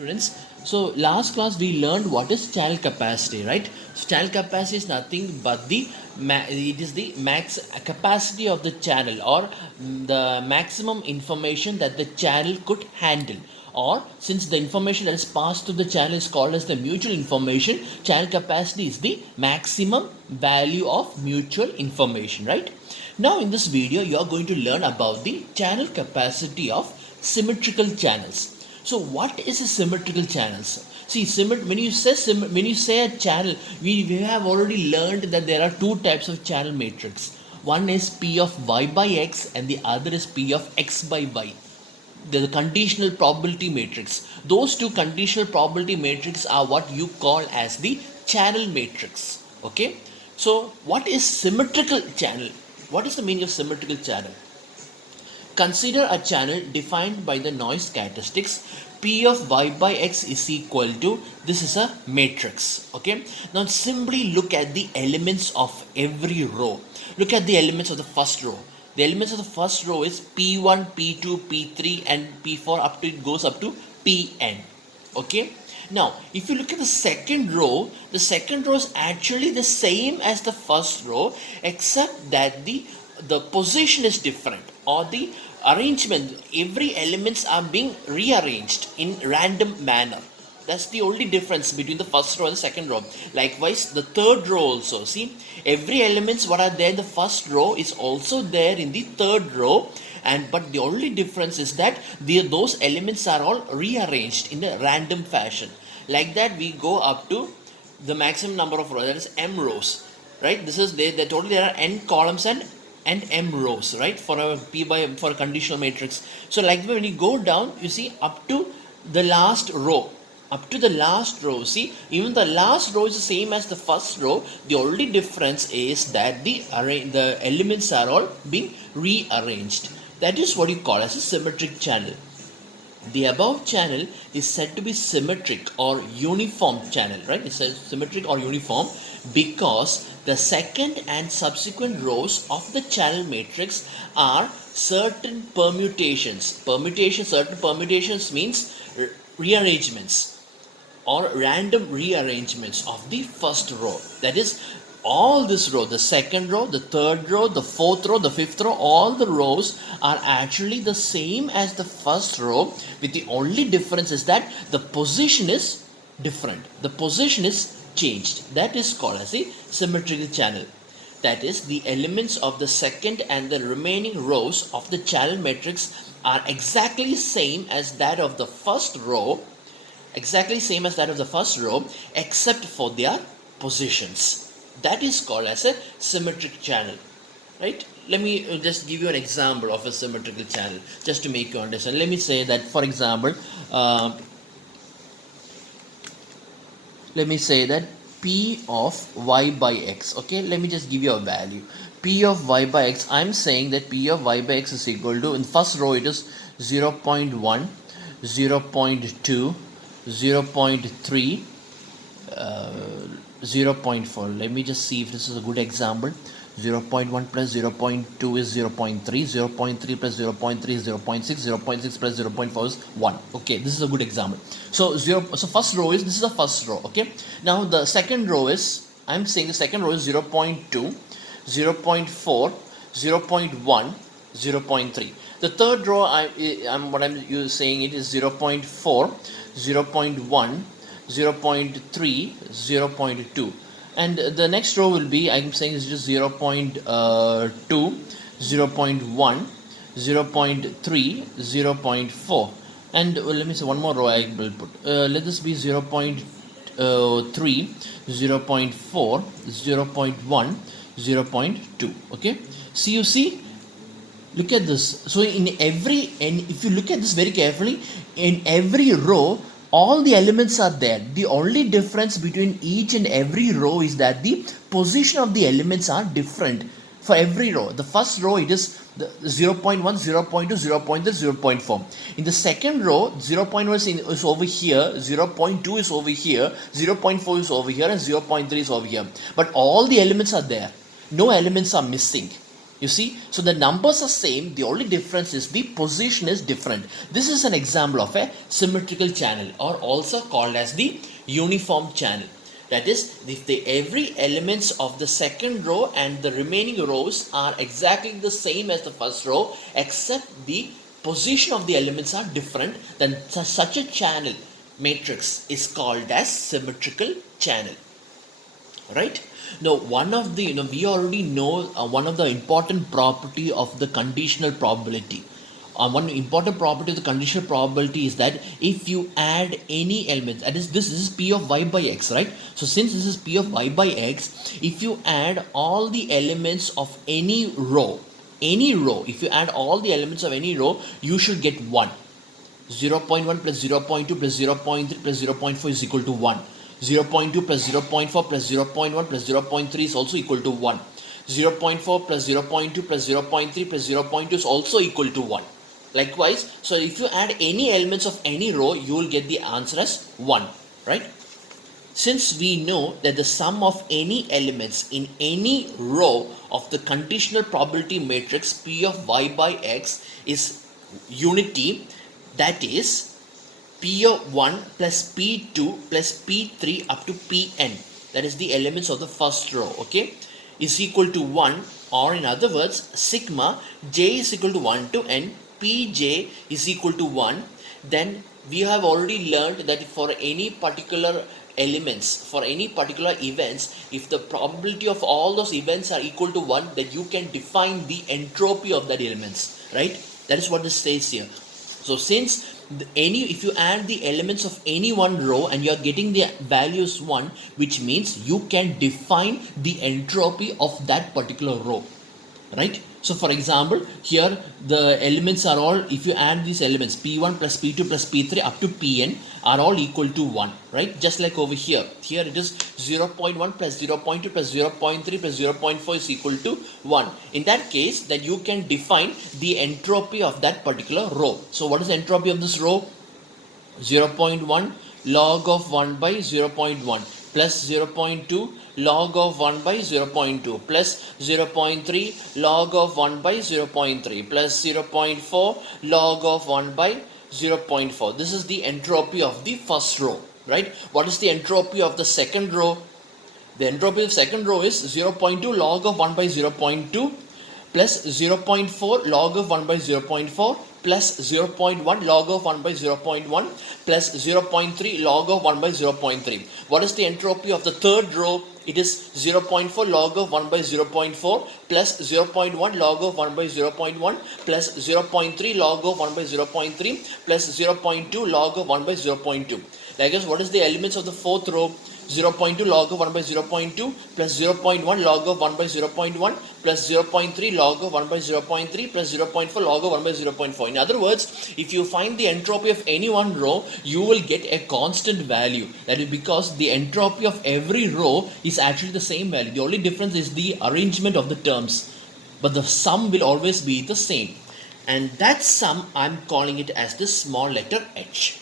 Students, so last class we learned what is channel capacity, right? So channel capacity is nothing but it is the max capacity of the channel, or the maximum information that the channel could handle. Or since the information that is passed to the channel is called as the mutual information, channel capacity is the maximum value of mutual information, right? Now in this video you are going to learn about the channel capacity of symmetrical channels. So what is a symmetrical channels? See, when you say a channel, we have already learned that there are two types of channel matrix. One is P of y by x and the other is P of x by y. The conditional probability matrix. Those two conditional probability matrix are what you call as the channel matrix. Okay. So what is symmetrical channel? What is the meaning of symmetrical channel? Consider a channel defined by the noise characteristics P of y by x is equal to, this is a matrix. Okay. Now simply look at the elements of every row. Look at the elements of the first row. The elements of the first row is P1, P2, P3 and P4 up to it goes up to Pn. Okay. Now, if you look at the second row is actually the same as the first row, except that the position is different, or the arrangement, every elements are being rearranged in random manner. That's the only difference between the first row and the second row. Likewise, the third row also. See, every elements what are there in the first row is also there in the third row. But the only difference is that those elements are all rearranged in a random fashion. Like that, we go up to the maximum number of rows, that is m rows, right? This is the total there are n columns and m rows, right, for a conditional matrix. So like when you go down, you see up to the last row. See, even the last row is the same as the first row. The only difference is that the elements are all being rearranged. That is what you call as a symmetric channel. The above channel is said to be symmetric or uniform channel, right? It's a symmetric or uniform because the second and subsequent rows of the channel matrix are certain permutations. Certain permutations means rearrangements or random rearrangements of the first row. That is, all this row, the second row, the third row, the fourth row, the fifth row, all the rows are actually the same as the first row, with the only difference is that the position is different. The position is changed. That is called as a symmetrical channel. That is, the elements of the second and the remaining rows of the channel matrix are exactly same as that of the first row, except for their positions. That is called as a symmetric channel, right? Let me just give you an example of a symmetrical channel just to make you understand. Let me say that, for example, let me say that P of y by x. Okay, let me just give you a value. P of y by x, I'm saying that P of y by x is equal to, in first row it is 0.1, 0.2, 0.3, 0.4. Let me just see if this is a good example. 0.1 plus 0.2 is 0.3, 0.3 plus 0.3 is 0.6, 0.6 plus 0.4 is 1. Okay, this is a good example. So first row is, this is the first row. Okay, now the second row is, I'm saying the second row is 0.2, 0.4, 0.1, 0.3. The third row, I'm saying it is 0.4, 0.1, 0.3, 0.2. And the next row will be, I'm saying is just 0.2, 0.1, 0.3, 0.4. And let me say one more row I will put. Let this be 0.3, 0.4, 0.1, 0.2. Okay. So you see, look at this. So if you look at this very carefully, in every row, all the elements are there. The only difference between each and every row is that the position of the elements are different for every row. The first row, it is the 0.1, 0.2, 0.3, 0.4. In the second row, 0.1 is over here, 0.2 is over here, 0.4 is over here, and 0.3 is over here. But all the elements are there. No elements are missing. You see, so the numbers are same, the only difference is the position is different. This is an example of a symmetrical channel, or also called as the uniform channel. That is, if the every elements of the second row and the remaining rows are exactly the same as the first row, except the position of the elements are different, then such a channel matrix is called as symmetrical channel. Right now, one of the we already know one of the important property of the conditional probability. One important property of the conditional probability is that if you add any element, that is, this is p of y by x, right? So since this is p of y by x, if you add all the elements of any row, if you add all the elements of any row, you should get 1. 0.1 plus 0.2 plus 0.3 plus 0.4 is equal to 1. 0.2 plus 0.4 plus 0.1 plus 0.3 is also equal to 1. 0.4 plus 0.2 plus 0.3 plus 0.2 is also equal to 1. Likewise, so if you add any elements of any row, you will get the answer as 1, right? Since we know that the sum of any elements in any row of the conditional probability matrix P of y by x is unity, that is P1 plus P2 plus P3 up to Pn, that is the elements of the first row, okay, is equal to 1, or in other words, sigma j is equal to 1 to n, Pj is equal to 1. Then we have already learned that for any particular elements, for any particular events, if the probability of all those events are equal to 1, then you can define the entropy of that elements, right? That is what this says here. So since if you add the elements of any one row and you are getting the values 1, which means you can define the entropy of that particular row, right? So for example, here the elements are all, if you add these elements p1 plus p2 plus p3 up to pn are all equal to 1, right? Just like over here it is 0.1 plus 0.2 plus 0.3 plus 0.4 is equal to 1. In that case, then you can define the entropy of that particular row. So what is the entropy of this row? 0.1 log of 1 by 0.1 plus 0.2 log of 1 by 0.2 plus 0.3 log of 1 by 0.3 plus 0.4 log of 1 by 0.4. This is the entropy of the first row, right? What is the entropy of the second row? The entropy of second row is 0.2 log of 1 by 0.2 plus 0.4 log of 1 by 0.4 plus 0.1 log of 1 by 0.1 plus 0.3 log of 1 by 0.3. What is the entropy of the third row? It is 0.4 log of 1 by 0.4 plus 0.1 log of 1 by 0.1 plus 0.3 log of 1 by 0.3 plus 0.2 log of 1 by 0.2. Likewise, what is the elements of the fourth row? 0.2 log of 1 by 0.2 plus 0.1 log of 1 by 0.1 plus 0.3 log of 1 by 0.3 plus 0.4 log of 1 by 0.4. In other words, if you find the entropy of any one row, you will get a constant value. That is because the entropy of every row is actually the same value. The only difference is the arrangement of the terms, but the sum will always be the same. And that sum, I'm calling it as the small letter h.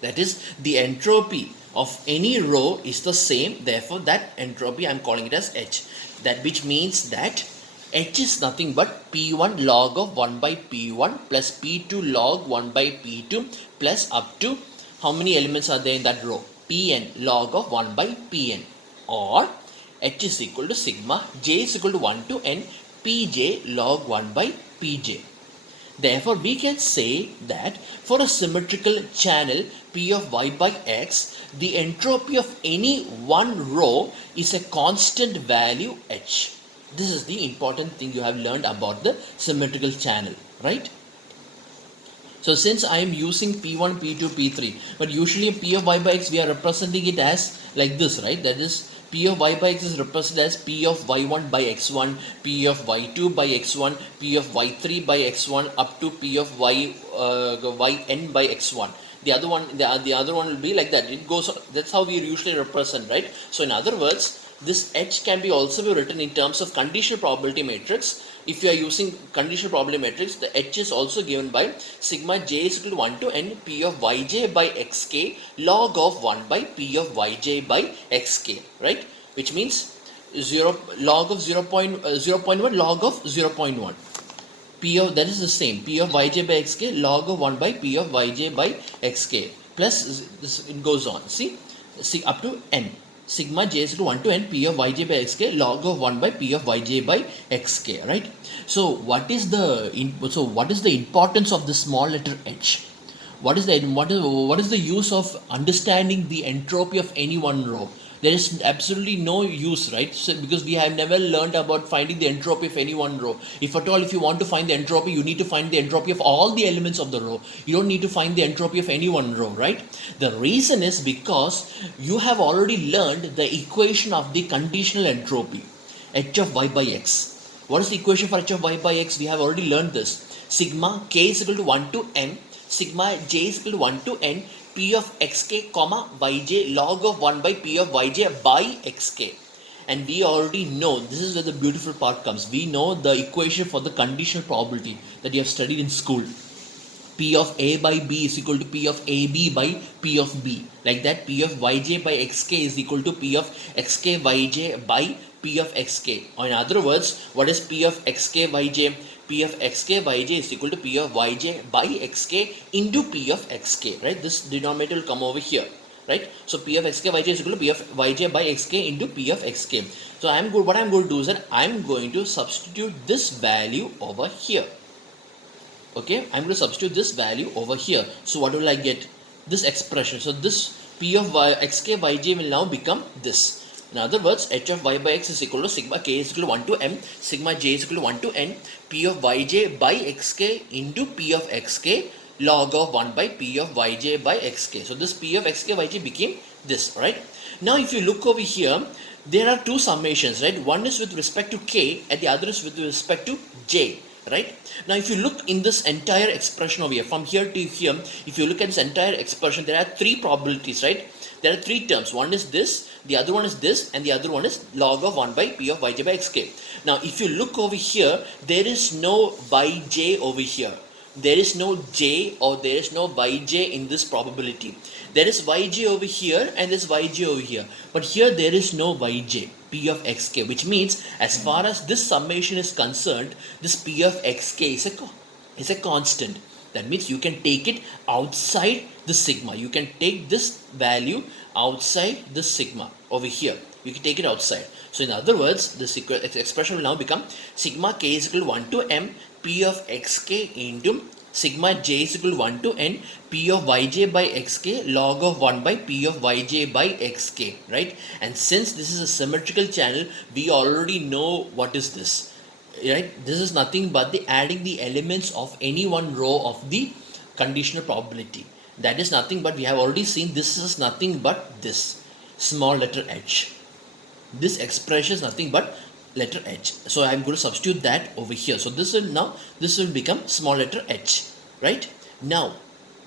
That is, the entropy of any row is the same, therefore that entropy I'm calling it as h. That which means that h is nothing but p1 log of 1 by p1 plus p2 log 1 by p2 plus up to how many elements are there in that row? Pn log of 1 by pn, or h is equal to sigma j is equal to 1 to n pj log 1 by pj. Therefore, we can say that for a symmetrical channel P of y by x, the entropy of any one row is a constant value h. This is the important thing you have learned about the symmetrical channel, right? So since I am using P1, P2, P3, but usually P of y by x, we are representing it as like this, right? That is, P of y by x is represented as P of y1 by x1, P of y2 by x1, P of y3 by x1 up to P of yn by x1. The other one will be like that. It goes. That's how we usually represent, right? So in other words, this h can be also be written in terms of conditional probability matrix. If you are using conditional probability matrix, the h is also given by sigma j is equal to 1 to n p of yj by xk log of 1 by p of yj by xk, right? Which means 0 log of 0.1 log of 0.1. P of, that is the same, P of yj by xk log of 1 by P of yj by xk plus this, it goes on. See up to n. Sigma j is equal to 1 to n P of yj by xk log of 1 by P of yj by xk, right? So what is the importance of the small letter h? What is the use of understanding the entropy of any one row? There is absolutely no use, right? So, because we have never learned about finding the entropy of any one row. If at all, if you want to find the entropy, you need to find the entropy of all the elements of the row. You don't need to find the entropy of any one row, right? The reason is because you have already learned the equation of the conditional entropy, h of y by x. What is the equation for h of y by x? We have already learned this. Sigma k is equal to 1 to m, sigma j is equal to 1 to n P of xk comma yj log of 1 by P of yj by xk. And we already know, this is where the beautiful part comes, we know the equation for the conditional probability that you have studied in school. P of A by B is equal to P of AB by P of B. Like that, P of yj by xk is equal to P of xk yj by P of xk. Or in other words, what is P of xk yj? P of xk yj is equal to P of yj by xk into P of xk, right? This denominator will come over here, right? So P of xk yj is equal to P of yj by xk into P of xk. So what I'm going to do is that I'm going to substitute this value over here. Okay, I'm going to substitute this value over here. So what will I get? This expression. So this P of xk yj will now become this. In other words, h of y by x is equal to sigma k is equal to 1 to m, sigma j is equal to 1 to n, P of yj by xk into P of xk log of 1 by P of yj by xk. So this P of xk yj became this, right? Now if you look over here, there are two summations, right? One is with respect to k and the other is with respect to j, right? Now if you look in this entire expression over here, from here to here, if you look at this entire expression, there are three probabilities, right? There are three terms. One is this, the other one is this, and the other one is log of 1 by P of yj by xk. Now if you look over here, there is no yj over here. There is no j or there is no yj in this probability. There is yj over here and there is yj over here. But here there is no yj, P of xk, which means as far as this summation is concerned, this P of xk is a constant. That means you can take it outside the sigma. You can take this value outside the sigma over here. You can take it outside. So in other words, this expression will now become sigma k is equal to 1 to m P of xk into sigma j is equal to 1 to n P of yj by xk log of 1 by P of yj by xk, right? And since this is a symmetrical channel, we already know what is this. Right, this is nothing but the adding the elements of any one row of the conditional probability. That is nothing but, we have already seen, this is nothing but this small letter h. This expression is nothing but letter h. So I'm going to substitute that over here. So this will become small letter h, right? Now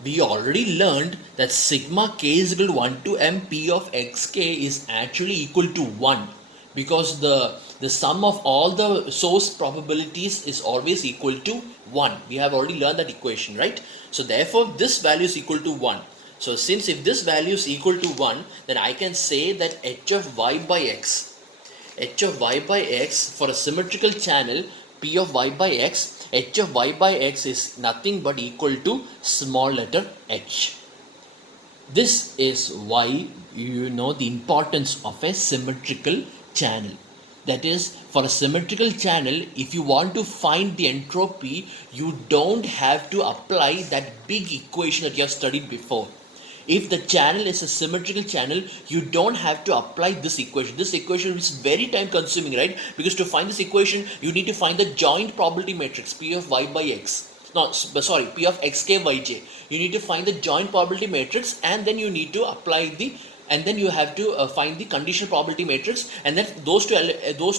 we already learned that sigma k is equal to 1 to m P of xk is actually equal to 1, because the sum of all the source probabilities is always equal to 1. We have already learned that equation, right? So therefore this value is equal to 1. So since if this value is equal to 1, then I can say that h of y by x for a symmetrical channel P of y by x, h of y by x is nothing but equal to small letter h. This is why you know the importance of a symmetrical channel. That is, for a symmetrical channel, if you want to find the entropy, you don't have to apply that big equation that you have studied before. If the channel is a symmetrical channel, you don't have to apply this equation. This equation is very time consuming, right? Because to find this equation, you need to find the joint probability matrix P of y by x. No, sorry, P of xk yj. You need to find the joint probability matrix, and then you need to apply the, and then you have to find the conditional probability matrix, and then those two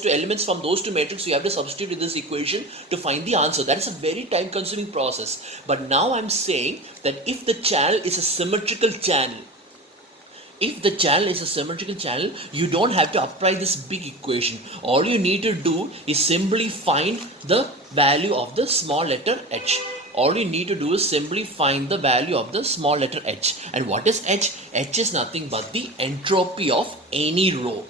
elements from those two matrices you have to substitute in this equation to find the answer. That is a very time consuming process. But now I'm saying that if the channel is a symmetrical channel, you don't have to apply this big equation. All you need to do is simply find the value of the small letter h. All you need to do is simply find the value of the small letter h. And what is h? H is nothing but the entropy of any row.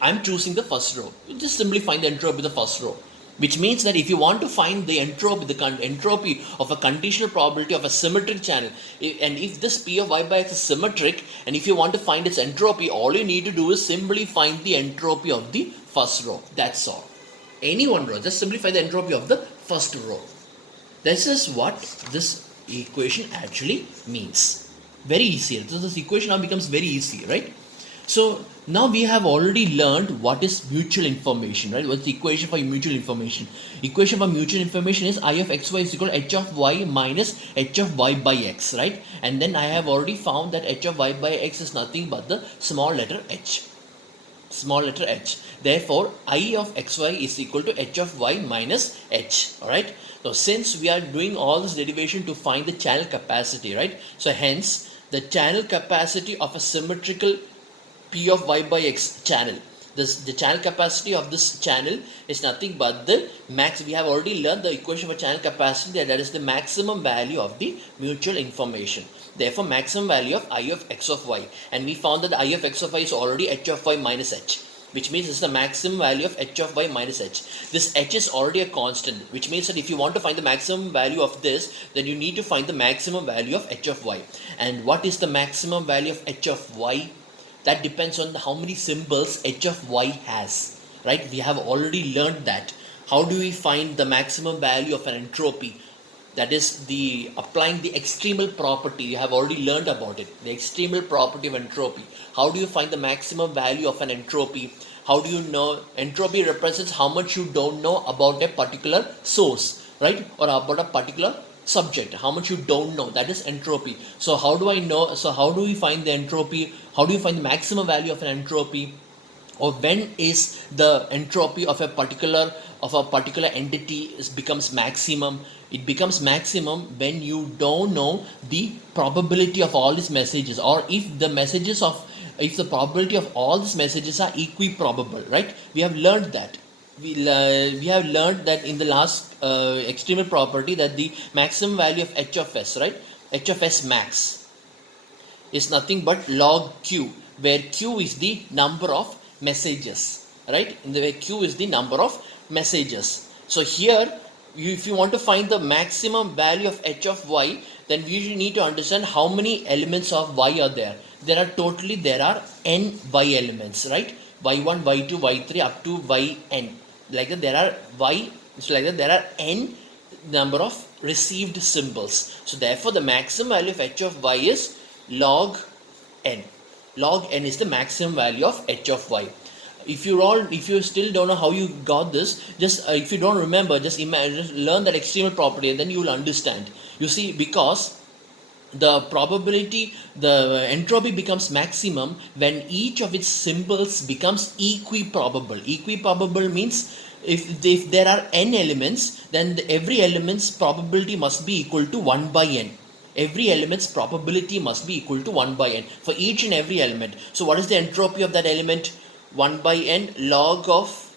I'm choosing the first row. You just simply find the entropy of the first row. Which means that if you want to find the entropy, entropy of a conditional probability of a symmetric channel, and if this P of y by x is symmetric, and if you want to find its entropy, all you need to do is simply find the entropy of the first row. That's all. Any one row, just simply find the entropy of the first row. This is what this equation actually means. Very easy. So this equation now becomes very easy, right? So now we have already learned what is mutual information, right? What's the equation for mutual information? Equation for mutual information is I of xy is equal to h of y minus h of y by x, right? And then I have already found that h of y by x is nothing but the small letter h. Small letter h. Therefore, I of xy is equal to h of y minus h. Alright. So since we are doing all this derivation to find the channel capacity, right? So hence the channel capacity of a symmetrical P of y by x channel. The channel capacity of this channel is nothing but the max. We have already learned the equation for channel capacity, that is the maximum value of the mutual information. Therefore, maximum value of I of x of y, and we found that the I of x of y is already h of y minus h, which means this is the maximum value of h of y minus h. This h is already a constant, which means that if you want to find the maximum value of this, then you need to find the maximum value of h of y. And what is the maximum value of h of y? That depends on how many symbols h of y has, right? We have already learned that. How do we find the maximum value of an entropy? That is the applying the extremal property. You have already learned about it, the extremal property of entropy. How do you find the maximum value of an entropy? How do you know? Entropy represents how much you don't know about a particular source, right? Or about a particular subject, how much you don't know. That is entropy. So how do I know? So how do we find the entropy? How do you find the maximum value of an entropy? Or when is the entropy of a particular entity becomes maximum? It becomes maximum when you don't know the probability of all these messages, or if the probability of all these messages are equiprobable, right? We have learned that. We have learned that in the last extremal property, that the maximum value of h of s, right? H of s max is nothing but log q, where q is the number of messages, right? In the way q is the number of messages. So here, if you want to find the maximum value of h of y, then we need to understand how many elements of y are there. There are n y elements, right? y1, y2, y3 up to yn. Like that, there are y. So like that, there are n number of received symbols. So therefore, the maximum value of h of y is log n. Log n is the maximum value of h of y. If you still don't know how you got this, just if you don't remember, just learn that extremal property, and then you will understand. You see, because the probability, the entropy becomes maximum when each of its symbols becomes equiprobable. Equiprobable means if there are n elements, then every element's probability must be equal to 1 by n. Every element's probability must be equal to 1 by n for each and every element. So what is the entropy of that element? 1 by n log of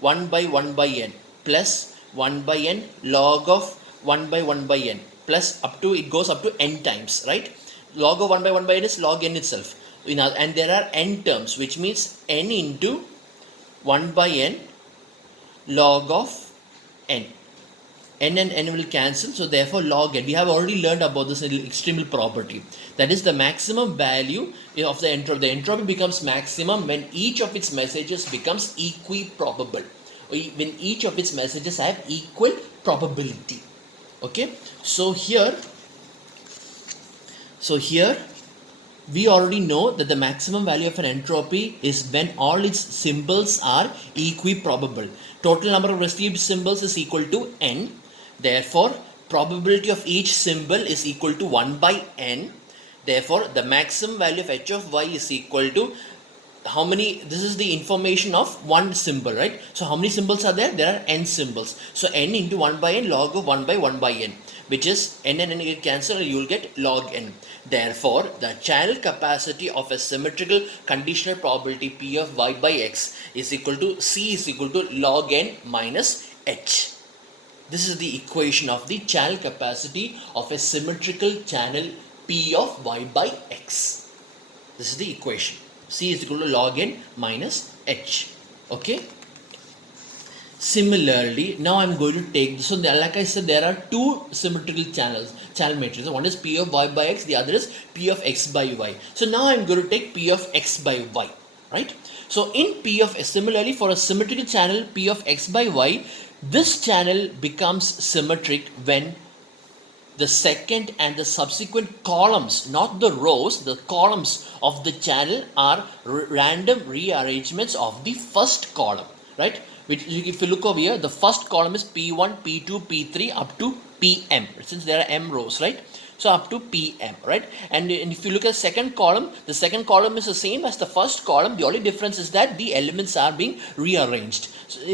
1 by 1 by n plus 1 by n log of 1 by 1 by n plus up to, it goes up to n times, right? Log of 1 by 1 by n is log n itself. And there are n terms, which means n into 1 by n log of n. N and n will cancel, so therefore log n. We have already learned about this extremal property. That is the maximum value of the entropy. The entropy becomes maximum when each of its messages becomes equiprobable. When each of its messages have equal probability. Okay, so here we already know that the maximum value of an entropy is when all its symbols are equiprobable. Total number of received symbols is equal to n. Therefore, probability of each symbol is equal to 1 by n. Therefore, the maximum value of h of y is equal to how many? This is the information of one symbol, right? So how many symbols are there? There are n symbols. So n into 1 by n log of 1 by 1 by n, which is n and n get cancelled, and you will get log n. Therefore, the channel capacity of a symmetrical conditional probability P of y by x is equal to C is equal to log n minus h. This is the equation of the channel capacity of a symmetrical channel P of y by x. This is the equation. C is equal to log n minus H. Okay. Similarly, now I'm going to take, so like I said, there are two symmetrical channel matrices. One is P of y by x, the other is P of x by y. So now I'm going to take P of x by y, right? So in P of, similarly for a symmetrical channel P of x by y, this channel becomes symmetric when the second and the subsequent columns, not the rows, the columns of the channel are random rearrangements of the first column, right? Which, if you look over here, the first column is P1, P2, P3 up to PM, since there are M rows, right? So up to PM, right? And if you look at the second column, the second column is the same as the first column. The only difference is that the elements are being rearranged.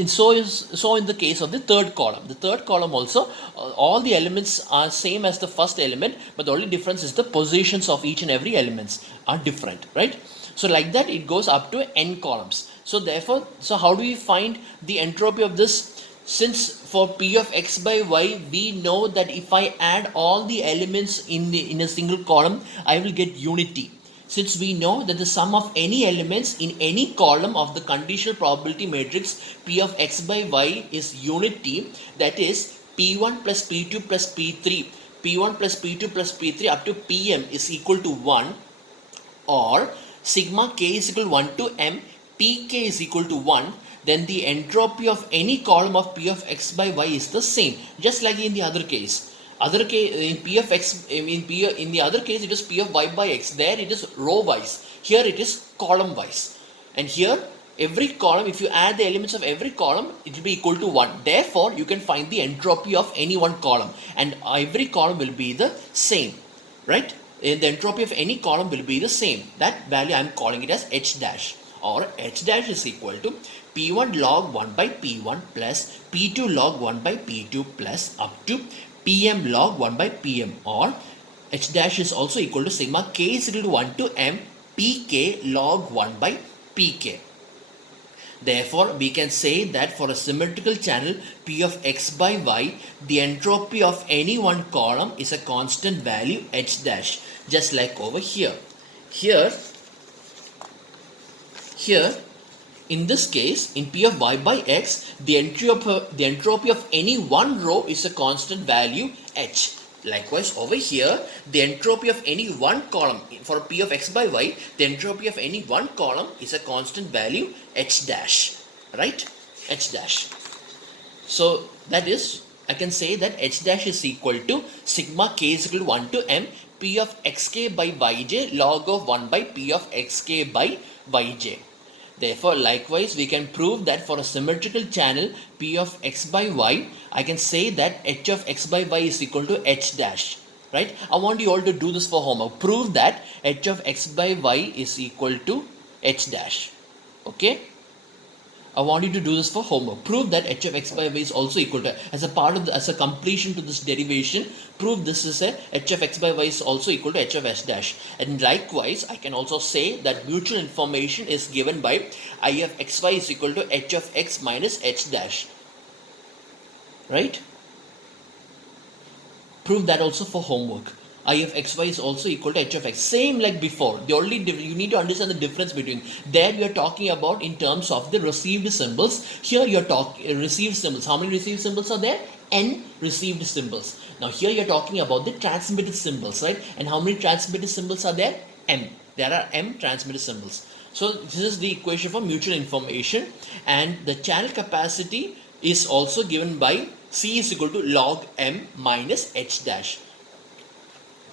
So in the case of the third column. The third column also, all the elements are same as the first element, but the only difference is the positions of each and every elements are different, right? So like that, it goes up to n columns. So therefore, so how do we find the entropy of this? Since for P of x by y, we know that if I add all the elements in a single column, I will get unity. Since we know that the sum of any elements in any column of the conditional probability matrix P of x by y is unity, that is P1 plus P2 plus P3, P1 plus P2 plus P3 up to Pm is equal to 1, or sigma k is equal to 1 to m, pk is equal to 1, then the entropy of any column of P of x by y is the same, just like in the other case. In P of x, in the other case it is P of y by x. There it is row wise. Here it is column wise. And here every column, if you add the elements of every column, it will be equal to 1. Therefore, you can find the entropy of any one column, and every column will be the same, right? And the entropy of any column will be the same. That value I am calling it as h dash, or h dash is equal to P1 log 1 by P1 plus P2 log 1 by P2 plus up to Pm log 1 by Pm, or h dash is also equal to sigma k is equal to 1 to m pk log 1 by pk. Therefore, we can say that for a symmetrical channel P of x by y, the entropy of any one column is a constant value h dash, just like over here. Here, in this case, in P of y by x, the entropy of any one row is a constant value h. Likewise, over here, the entropy of any one column for P of x by y, the entropy of any one column is a constant value h dash, right? H dash. So that is, I can say that h dash is equal to sigma k is equal to 1 to m P of xk by yj log of 1 by P of xk by yj. Therefore, likewise, we can prove that for a symmetrical channel P of x by y, I can say that h of x by y is equal to h dash, right? I want you all to do this for homework. Prove that h of x by y is equal to h dash, okay? I want you to do this for homework. Prove that h of x by y is also equal to, as a part of as a completion to this derivation, prove this is a h of x by y is also equal to h of s dash. And likewise, I can also say that mutual information is given by I of xy is equal to h of x minus h dash, right? Prove that also for homework. I of xy is also equal to h of x. Same like before. The only you need to understand the difference between. There we are talking about in terms of the received symbols. Here you are talking received symbols. How many received symbols are there? N received symbols. Now here you are talking about the transmitted symbols, right? And how many transmitted symbols are there? M. There are M transmitted symbols. So this is the equation for mutual information, and the channel capacity is also given by C is equal to log M minus H dash.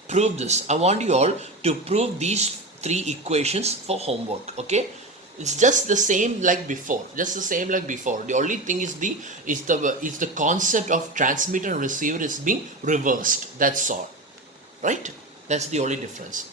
Prove this. I want you all to prove these three equations for homework, okay? It's just the same like before. The only thing is the concept of transmitter and receiver is being reversed. That's all, right? That's the only difference.